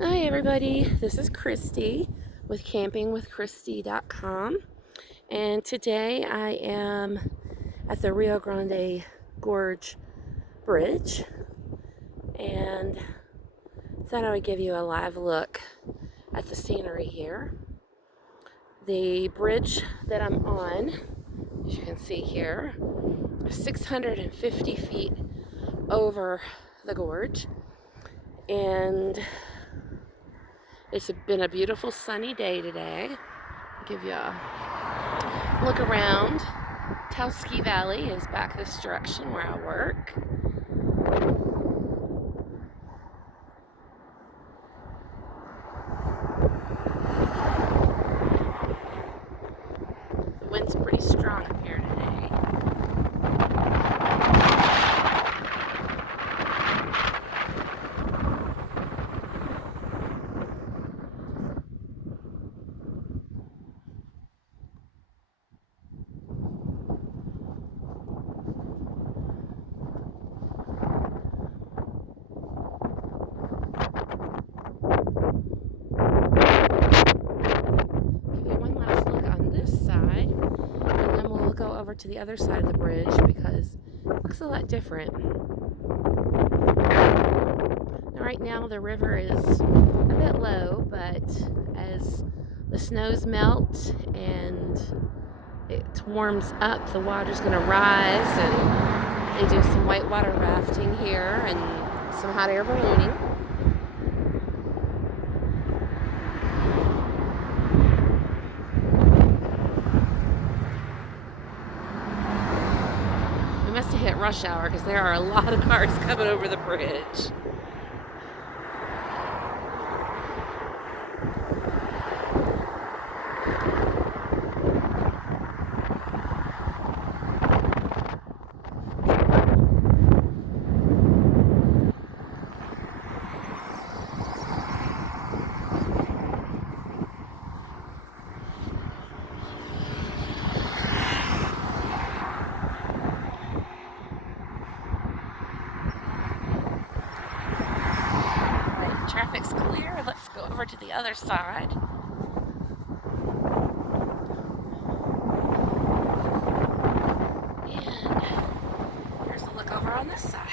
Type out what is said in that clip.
Hi everybody, this is Christy with campingwithchristy.com, and today I am at the Rio Grande Gorge Bridge, and thought I would give you a live look at the scenery here. The bridge that I'm on, as you can see here, is 650 feet over the gorge, and it's been a beautiful sunny day today. I'll give you a look around. Towski Valley is back this direction where I work. The wind's pretty strong up here today. And then we'll go over to the other side of the bridge because it looks a lot different. Now, right now the river is a bit low, but as the snows melt and it warms up, the water's going to rise, and they do some whitewater rafting here and some hot air ballooning. Must have hit rush hour because there are a lot of cars coming over the bridge. Traffic's clear. Let's go over to the other side. And here's a look over on this side.